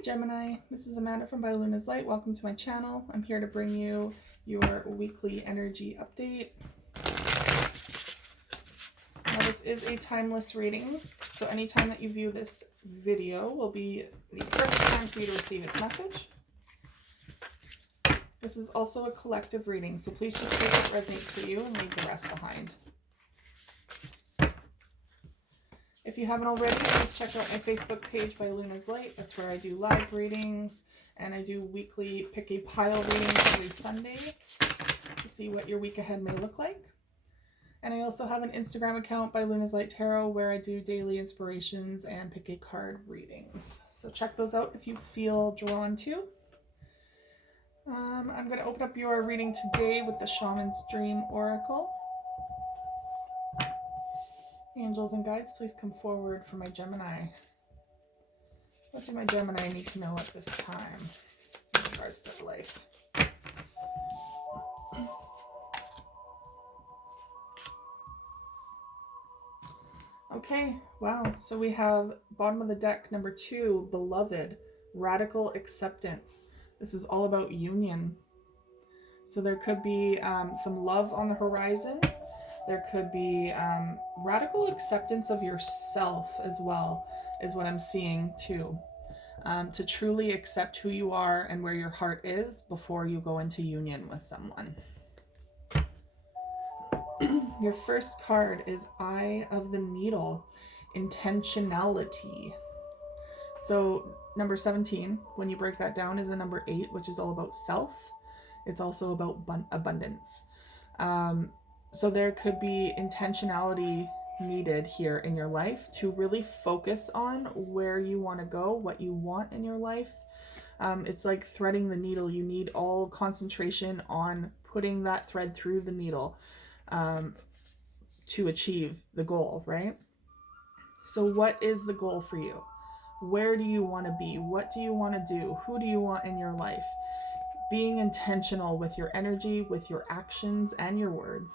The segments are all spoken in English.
Hi Gemini, this is Amanda from By Luna's Light. Welcome to my channel. I'm here to bring you your weekly energy update. Now this is a timeless reading, so anytime that you view this video will be the perfect time for you to receive its message. This is also a collective reading, so please just take what resonates for you and leave the rest behind. If you haven't already, please check out my Facebook page By Luna's Light. That's where I do live readings, and I do weekly pick a pile readings every Sunday to see what your week ahead may look like. And I also have an Instagram account By Luna's Light Tarot where I do daily inspirations and pick a card readings. So check those out if you feel drawn to. I'm going to open up your reading today with the Shaman's Dream Oracle. Angels and guides, please come forward for my Gemini. What do my Gemini need to know at this time in regards to their life? Okay, wow. So we have bottom of the deck, number 2, Beloved, Radical Acceptance. This is all about union. So there could be some love on the horizon. There could be radical acceptance of yourself as well, is what I'm seeing too. To truly accept who you are and where your heart is before you go into union with someone. Your first card is Eye of the Needle, Intentionality. So number 17, when you break that down, is a number 8, which is all about self. It's also about abundance. So there could be intentionality needed here in your life to really focus on where you want to go, what you want in your life. It's like threading the needle. You need all concentration on putting that thread through the needle to achieve the goal, right? So what is the goal for you? Where do you want to be? What do you want to do? Who do you want in your life? Being intentional with your energy, with your actions and your words.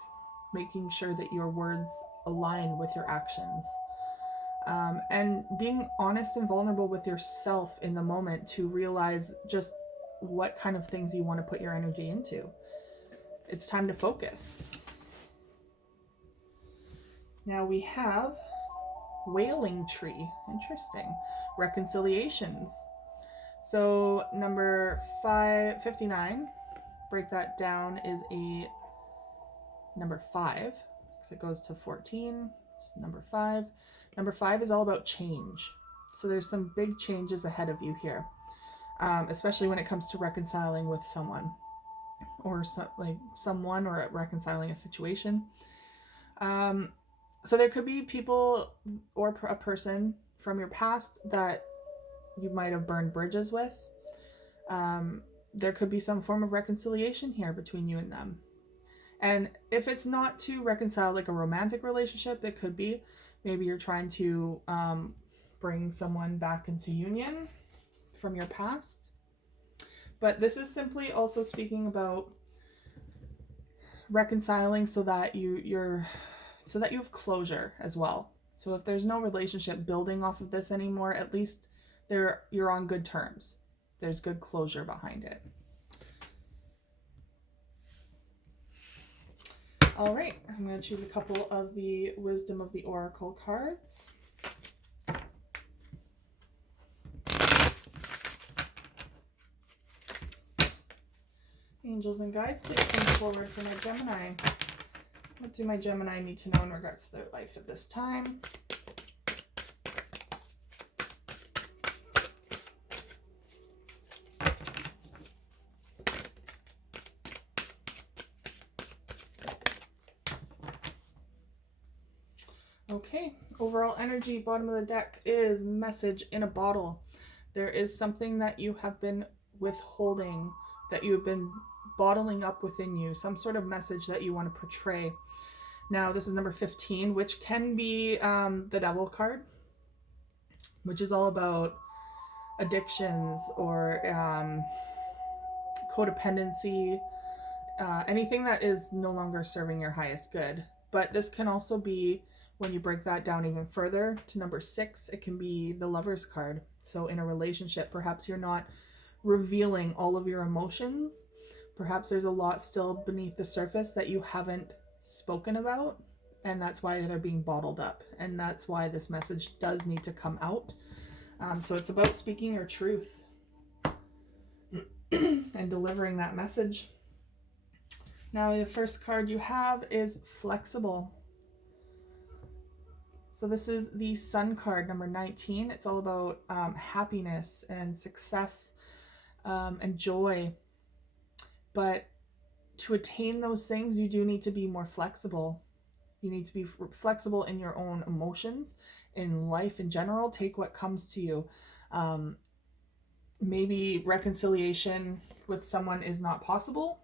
Making sure that your words align with your actions. And being honest and vulnerable with yourself in the moment to realize just what kind of things you want to put your energy into. It's time to focus. Now we have Wailing Tree. Interesting. Reconciliations. So number 59, break that down, is a number 5, because it goes to 14. It's number 5. Number 5 is all about change. So there's some big changes ahead of you here, especially when it comes to reconciling with someone, or someone, or reconciling a situation. So there could be people or a person from your past that you might have burned bridges with. There could be some form of reconciliation here between you and them. And if it's not to reconcile like a romantic relationship, it could be maybe you're trying to bring someone back into union from your past. But this is simply also speaking about reconciling so that you have closure as well. So if there's no relationship building off of this anymore, at least you're on good terms. There's good closure behind it. All right, I'm going to choose a couple of the Wisdom of the Oracle cards. Angels and guides, please come forward for my Gemini. What do my Gemini need to know in regards to their life at this time? Okay, overall energy, bottom of the deck, is Message in a Bottle. There is something that you have been withholding, that you have been bottling up within you, some sort of message that you want to portray. Now, this is number 15, which can be the Devil card, which is all about addictions or codependency, anything that is no longer serving your highest good. But this can also be When you break that down even further to number 6, it can be the Lover's card. So in a relationship, perhaps you're not revealing all of your emotions. Perhaps there's a lot still beneath the surface that you haven't spoken about, and that's why they're being bottled up. And that's why this message does need to come out. So it's about speaking your truth and delivering that message. Now, the first card you have is flexible. So this is the Sun card, number 19. It's all about happiness and success and joy. But to attain those things, you do need to be more flexible. You need to be flexible in your own emotions, in life in general. Take what comes to you. Maybe reconciliation with someone is not possible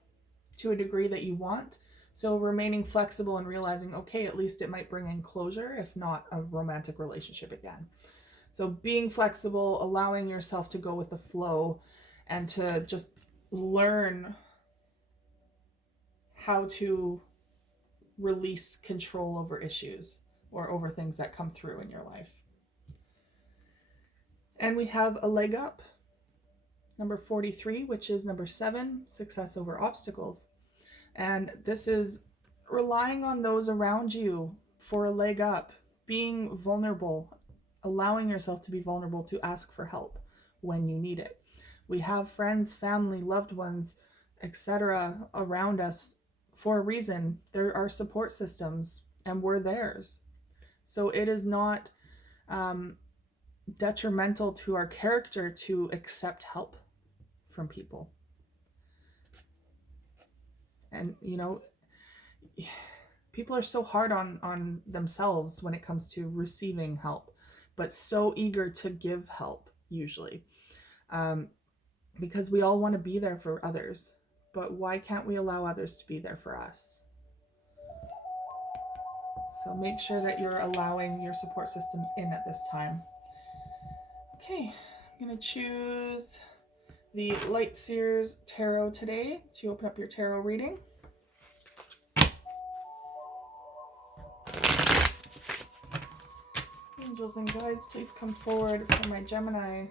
to a degree that you want. So remaining flexible and realizing, okay, at least it might bring in closure, if not a romantic relationship again. So being flexible, allowing yourself to go with the flow and to just learn how to release control over issues or over things that come through in your life. And we have a leg up, number 43, which is number 7, success over obstacles. And this is relying on those around you for a leg up, being vulnerable, allowing yourself to be vulnerable to ask for help when you need it. We have friends, family, loved ones, etc. around us for a reason. There are support systems and we're theirs. So it is not detrimental to our character to accept help from people. And, you know, people are so hard on themselves when it comes to receiving help, but so eager to give help usually, because we all want to be there for others. But why can't we allow others to be there for us? So make sure that you're allowing your support systems in at this time. Okay, I'm going to choose the Light Seers Tarot today to open up your tarot reading. Angels and guides, please come forward for my Gemini.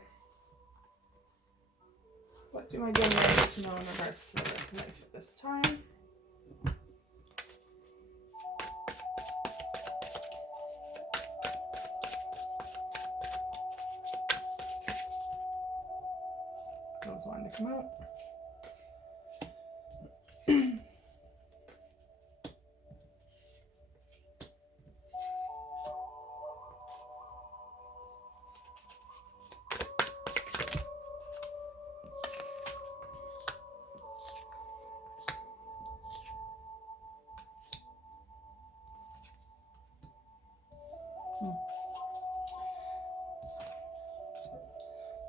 What do my Gemini need to know in regards to their life at this time? Those wanting to come out.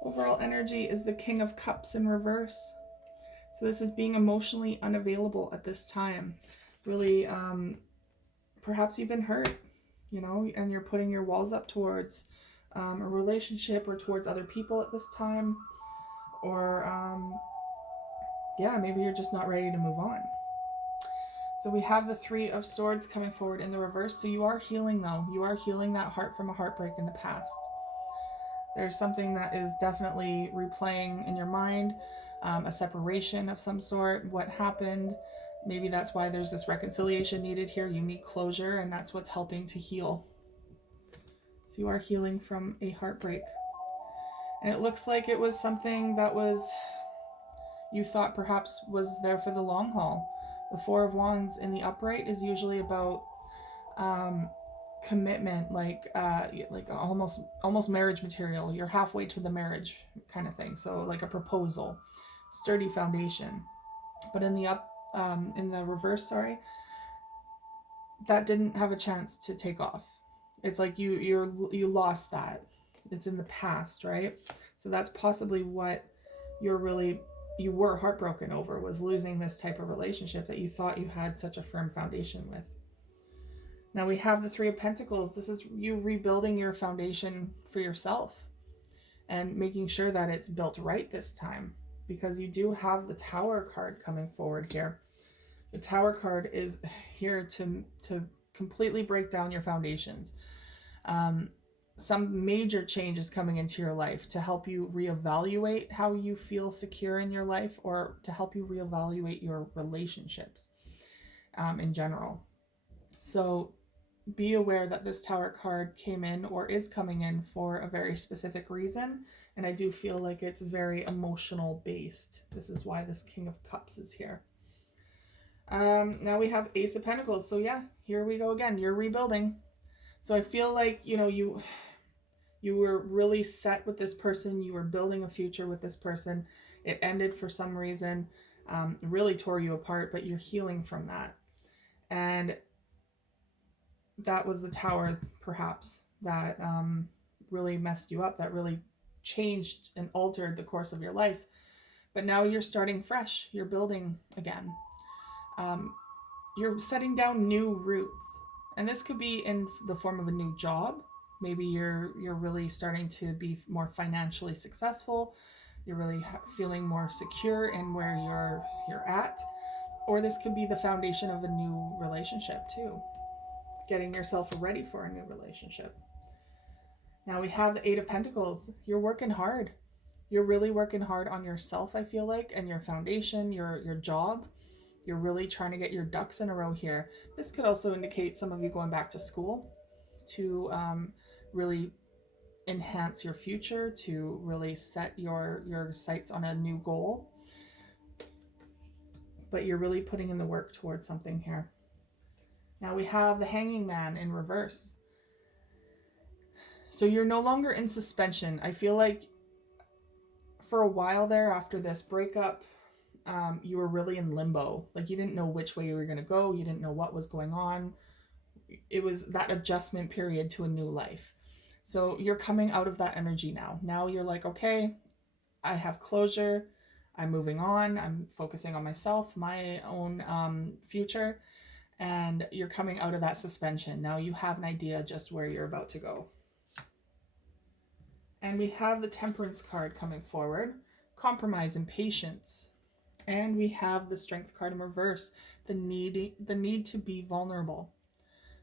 Overall energy is the King of Cups in reverse. So this is being emotionally unavailable at this time. Really, perhaps you've been hurt, you know, and you're putting your walls up towards a relationship or towards other people at this time. Or, yeah, maybe you're just not ready to move on. So we have the Three of Swords coming forward in the reverse. So you are healing, though. You are healing that heart from a heartbreak in the past. There's something that is definitely replaying in your mind, a separation of some sort, what happened. Maybe that's why there's this reconciliation needed here. You need closure, and that's what's helping to heal. So you are healing from a heartbreak. And it looks like it was something that you thought perhaps was there for the long haul. The Four of Wands in the upright is usually about commitment, like almost marriage material. You're halfway to the marriage kind of thing. So like a proposal, sturdy foundation. But in the reverse, that didn't have a chance to take off. It's like you lost that. It's in the past, right? So that's possibly what you were heartbroken over, was losing this type of relationship that you thought you had such a firm foundation with. Now we have the Three of Pentacles. This is you rebuilding your foundation for yourself and making sure that it's built right this time, because you do have the Tower card coming forward here. The Tower card is here to completely break down your foundations. Some major changes coming into your life to help you reevaluate how you feel secure in your life, or to help you reevaluate your relationships in general. So be aware that this Tower card came in or is coming in for a very specific reason. And I do feel like it's very emotional based. This is why this King of Cups is here. Now we have Ace of Pentacles. So yeah, here we go again. You're rebuilding. So I feel like, you know, you were really set with this person. You were building a future with this person. It ended for some reason, really tore you apart, but you're healing from that. And that was the Tower, perhaps, that really messed you up, that really changed and altered the course of your life. But now you're starting fresh. You're building again. You're setting down new roots. And this could be in the form of a new job. Maybe you're really starting to be more financially successful. You're really feeling more secure in where you're at. Or this could be the foundation of a new relationship too. Getting yourself ready for a new relationship. Now we have the Eight of Pentacles. You're working hard. You're really working hard on yourself, I feel like, and your foundation, your job. You're really trying to get your ducks in a row here. This could also indicate some of you going back to school to really enhance your future, to really set your sights on a new goal. But you're really putting in the work towards something here. Now we have the Hanging Man in reverse. So you're no longer in suspension. I feel like for a while there after this breakup, you were really in limbo. Like you didn't know which way you were going to go. You didn't know what was going on. It was that adjustment period to a new life. So you're coming out of that energy now. Now you're like, okay, I have closure. I'm moving on. I'm focusing on myself, my own future. And you're coming out of that suspension. Now you have an idea just where you're about to go. And we have the Temperance card coming forward. Compromise and patience. And we have the Strength card in reverse. The need to be vulnerable.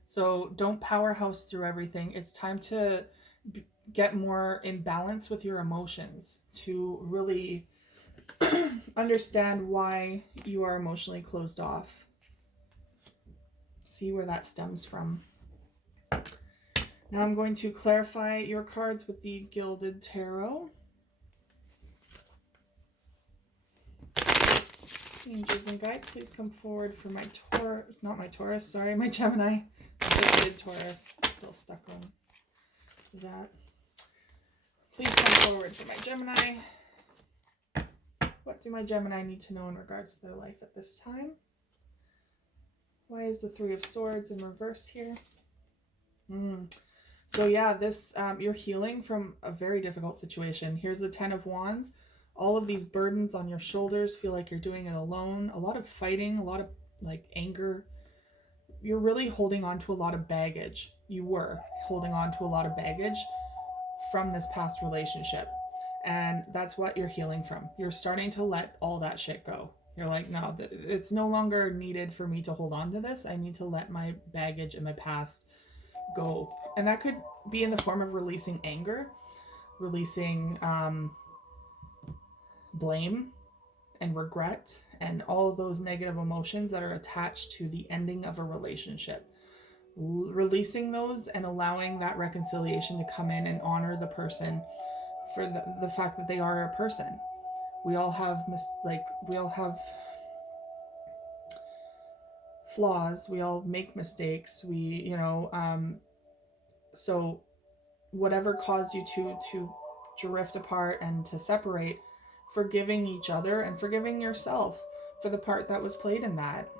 So don't powerhouse through everything. It's time to get more in balance with your emotions, to really understand why you are emotionally closed off. See where that stems from. Now I'm going to clarify your cards with the Gilded Tarot. Angels and guides, please come forward for my my Gemini. I did Taurus. I'm still stuck on that. Please come forward for my Gemini. What do my Gemini need to know in regards to their life at this time? Why is the Three of Swords in reverse here? So yeah, this you're healing from a very difficult situation. Here's the Ten of Wands. All of these burdens on your shoulders, feel like you're doing it alone. A lot of fighting, a lot of like anger. You're really holding on to a lot of baggage. You were holding on to a lot of baggage from this past relationship. And that's what you're healing from. You're starting to let all that shit go. You're like, no, it's no longer needed for me to hold on to this. I need to let my baggage and my past go. And that could be in the form of releasing anger, releasing blame and regret, and all of those negative emotions that are attached to the ending of a relationship. Releasing those and allowing that reconciliation to come in and honor the person for the fact that they are a person. We all have flaws. We all make mistakes. So whatever caused you to drift apart and to separate, forgiving each other and forgiving yourself for the part that was played in that.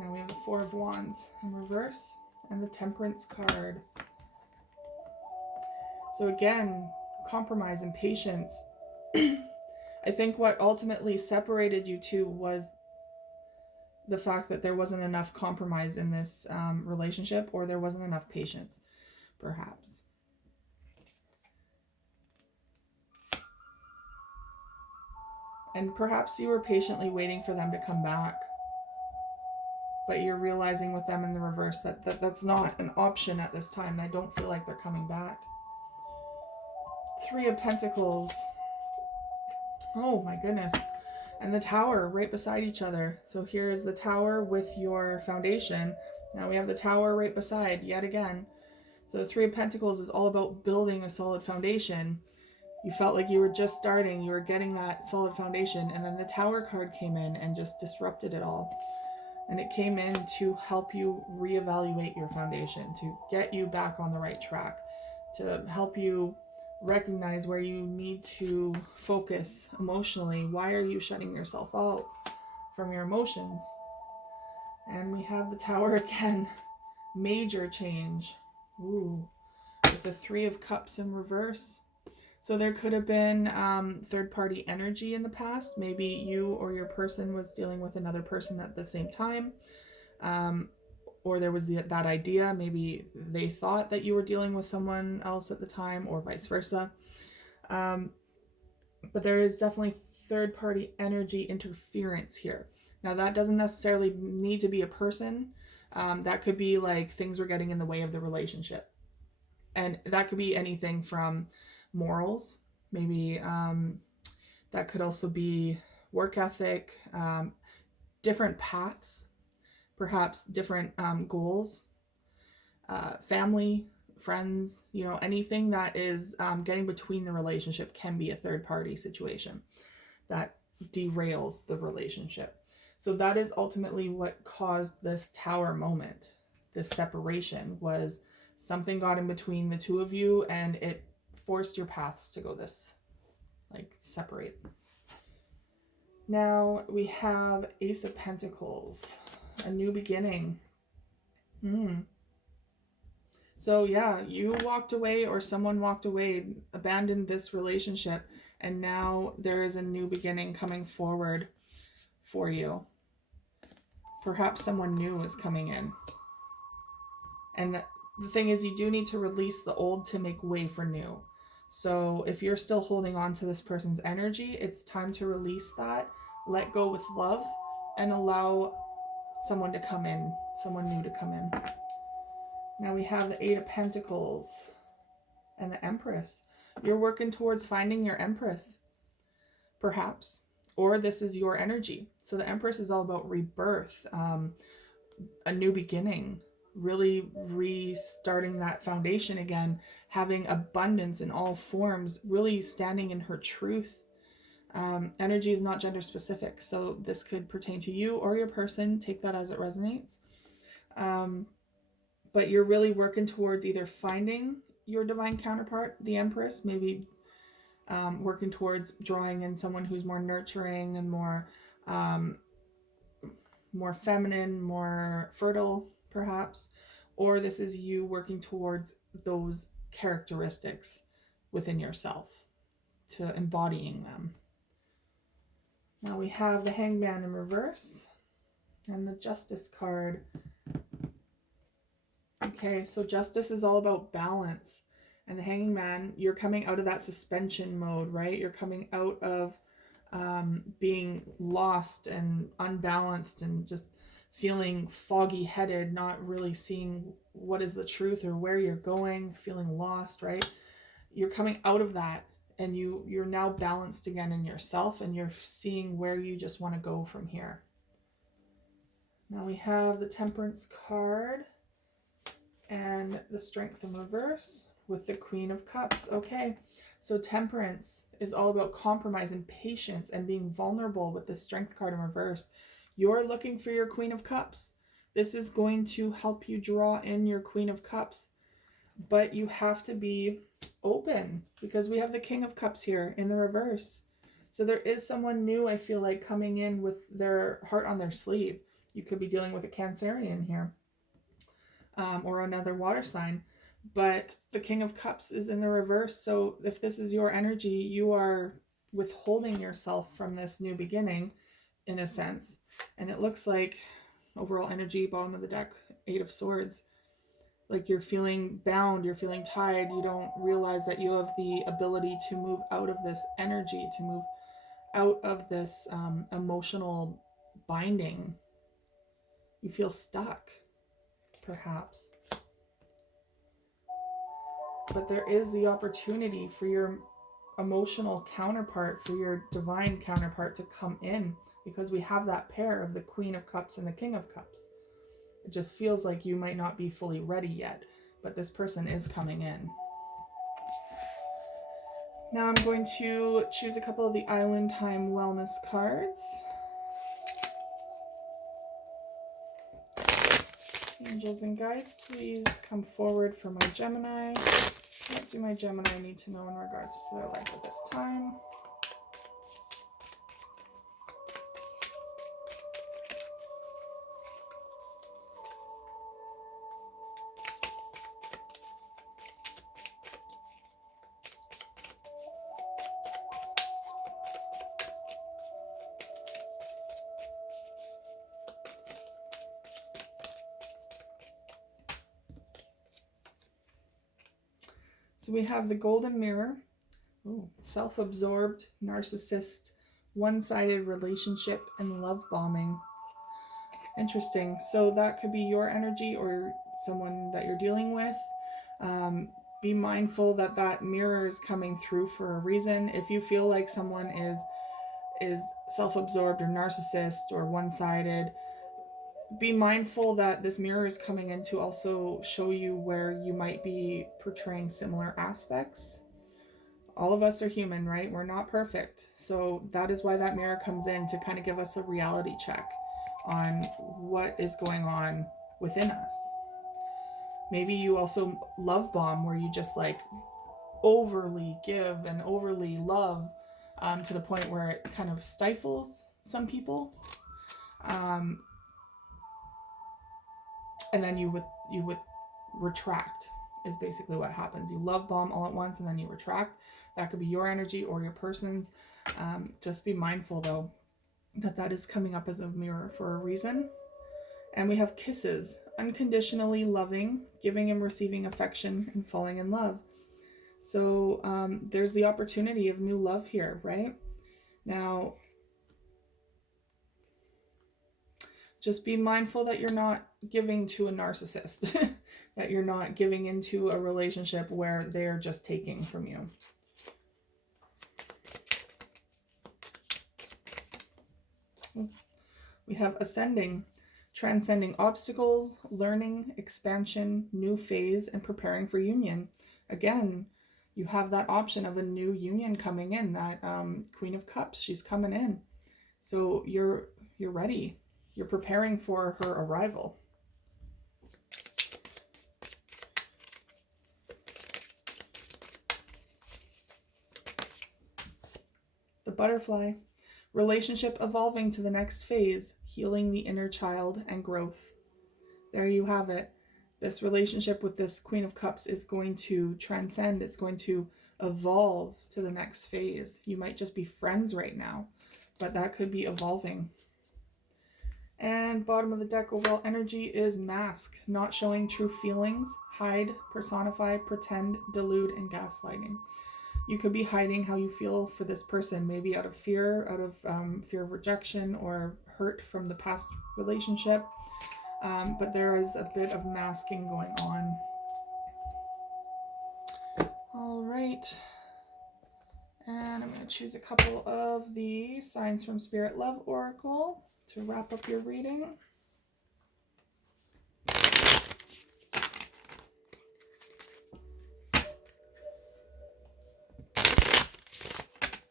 Now we have the Four of Wands in reverse and the Temperance card. So again, compromise and patience. I think what ultimately separated you two was the fact that there wasn't enough compromise in this relationship, or there wasn't enough patience, perhaps. And perhaps you were patiently waiting for them to come back. but you're realizing with them in the reverse that that's not an option at this time. I don't feel like they're coming back. Three of Pentacles. Oh my goodness. And the Tower right beside each other. So here is the Tower with your foundation. Now we have the Tower right beside yet again. So the Three of Pentacles is all about building a solid foundation. You felt like you were just starting, you were getting that solid foundation, and then the Tower card came in and just disrupted it all. And it came in to help you reevaluate your foundation, to get you back on the right track, to help you recognize where you need to focus emotionally. Why are you shutting yourself out from your emotions? And we have the Tower again. Major change. Ooh, with the Three of Cups in reverse. So there could have been third-party energy in the past. Maybe you or your person was dealing with another person at the same time. Or there was that idea. Maybe they thought that you were dealing with someone else at the time, or vice versa. But there is definitely third-party energy interference here. Now, that doesn't necessarily need to be a person. That could be like things were getting in the way of the relationship. And that could be anything from morals, maybe that could also be work ethic, different paths, perhaps different goals, family, friends, anything that is getting between the relationship can be a third party situation that derails the relationship. So that is ultimately what caused this Tower moment. This separation was something got in between the two of you and it forced your paths to go this, separate. Now we have Ace of Pentacles, a new beginning. So yeah, you walked away or someone walked away, abandoned this relationship, and now there is a new beginning coming forward for you. Perhaps someone new is coming in. And the thing is, you do need to release the old to make way for new. So if you're still holding on to this person's energy, it's time to release that, let go with love, and allow someone to come in, someone new to come in. Now we have the Eight of Pentacles and the Empress. You're working towards finding your Empress, perhaps, or this is your energy. So the Empress is all about rebirth, a new beginning, really restarting that foundation again, having abundance in all forms, really standing in her truth. Energy is not gender specific, so this could pertain to you or your person. Take that as it resonates. But you're really working towards either finding your divine counterpart, the Empress, maybe working towards drawing in someone who's more nurturing and more feminine, more fertile, perhaps, or this is you working towards those characteristics within yourself, to embodying them. Now we have the Hangman in reverse and the Justice card. Okay, so Justice is all about balance. And the Hanging Man, you're coming out of that suspension mode, right? You're coming out of being lost and unbalanced and just feeling foggy-headed, not really seeing what is the truth or where you're going, feeling lost, right? You're coming out of that and you're now balanced again in yourself and you're seeing where you just want to go from here. Now we have the Temperance card and the Strength in reverse with the Queen of Cups. Okay, so Temperance is all about compromise and patience and being vulnerable with the Strength card in reverse. You're looking for your Queen of Cups. This is going to help you draw in your Queen of Cups, but you have to be open because we have the King of Cups here in the reverse. So there is someone new, I feel like, coming in with their heart on their sleeve. You could be dealing with a Cancerian here, or another water sign. But the King of Cups is in the reverse. So if this is your energy, you are withholding yourself from this new beginning, in a sense. And it looks like overall energy, bottom of the deck, Eight of Swords. Like you're feeling bound, you're feeling tied. You don't realize that you have the ability to move out of this energy, to move out of this emotional binding. You feel stuck, perhaps. But there is the opportunity for your emotional counterpart, for your divine counterpart to come in, because we have that pair of the Queen of Cups and the King of Cups. It just feels like you might not be fully ready yet, but this person is coming in. Now I'm going to choose a couple of the Island Time Wellness cards. Angels and guides, please come forward for my Gemini. What do my Gemini need to know in regards to their life at this time? So we have the Golden Mirror, self-absorbed, narcissist, one-sided relationship, and love bombing. Interesting. So that could be your energy or someone that you're dealing with. Be mindful that that mirror is coming through for a reason. If you feel like someone is self-absorbed or narcissist or one-sided, be mindful that this mirror is coming in to also show you where you might be portraying similar aspects. All of us are human, right? We're not perfect. So that is why that mirror comes in, to kind of give us a reality check on what is going on within us. Maybe you also love bomb, where you just like overly give and overly love to the point where it kind of stifles some people. And then you would retract is basically what happens. You love bomb all at once and then you retract. That could be your energy or your person's. Just be mindful though that that is coming up as a mirror for a reason. And we have kisses, unconditionally loving, giving and receiving affection, and falling in love. So there's the opportunity of new love here, right? Now, just be mindful that you're not giving to a narcissist, that you're not giving into a relationship where they're just taking from you. We have ascending, transcending obstacles, learning, expansion, new phase, and preparing for union. Again, you have that option of a new union coming in, that Queen of Cups, she's coming in. So you're ready. You're preparing for her arrival. The butterfly, relationship evolving to the next phase, healing the inner child and growth. There you have it. This relationship with this Queen of Cups is going to transcend. It's going to evolve to the next phase. You might just be friends right now, but that could be evolving. And bottom of the deck, overall energy is mask, not showing true feelings, hide, personify, pretend, delude, and gaslighting. You could be hiding how you feel for this person, maybe out of fear of rejection or hurt from the past relationship. But there is a bit of masking going on. All right. And I'm going to choose a couple of the Signs from Spirit Love Oracle to wrap up your reading.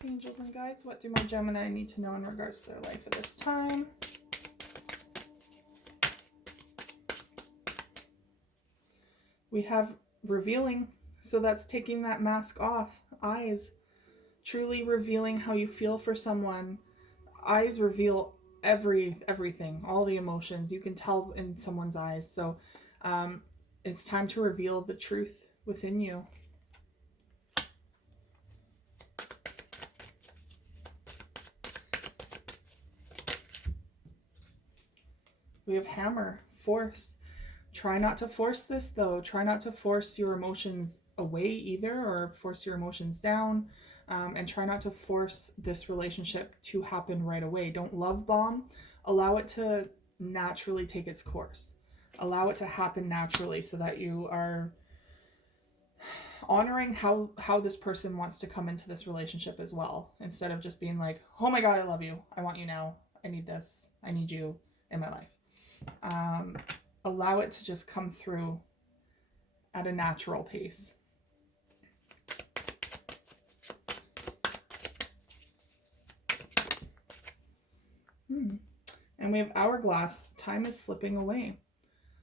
Angels and guides, what do my Gemini need to know in regards to their life at this time? We have revealing, so that's taking that mask off. Eyes, truly revealing how you feel for someone. Eyes reveal everything, all the emotions. You can tell in someone's eyes. So it's time to reveal the truth within you. We have hammer, force. Try not to force this though. Try not to force your emotions away either, or force your emotions down. And try not to force this relationship to happen right away. Don't love bomb. Allow it to naturally take its course. Allow it to happen naturally so that you are honoring how this person wants to come into this relationship as well, instead of just being like, oh my god, I love you, I want you now, I need this, I need you in my life. Allow it to just come through at a natural pace. And we have hourglass. Time is slipping away.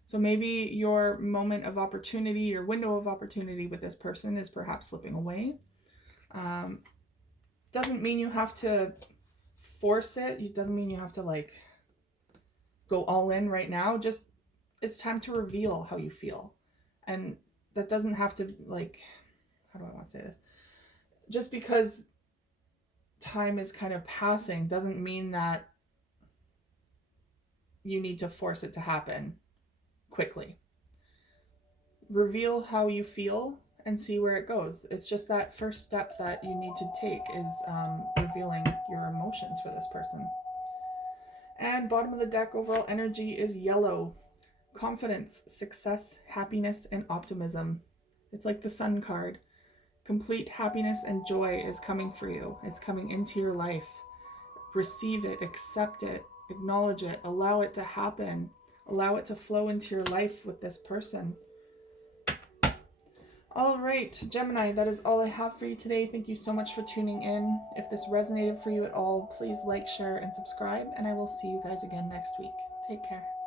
So maybe your moment of opportunity, your window of opportunity with this person is perhaps slipping away. Doesn't mean you have to force it. It doesn't mean you have to like go all in right now. Just it's time to reveal how you feel. And that doesn't have to, like, how do I want to say this? Just because time is kind of passing doesn't mean that you need to force it to happen quickly. Reveal how you feel and see where it goes. It's just that first step that you need to take is revealing your emotions for this person. And bottom of the deck, overall energy is yellow. Confidence, success, happiness, and optimism. It's like the Sun card. Complete happiness and joy is coming for you. It's coming into your life. Receive it, accept it, acknowledge it, allow it to happen. Allow it to flow into your life with this person. All right, Gemini, that is all I have for you today. Thank you so much for tuning in. If this resonated for you at all, please like, share, and subscribe, and I will see you guys again next week. Take care.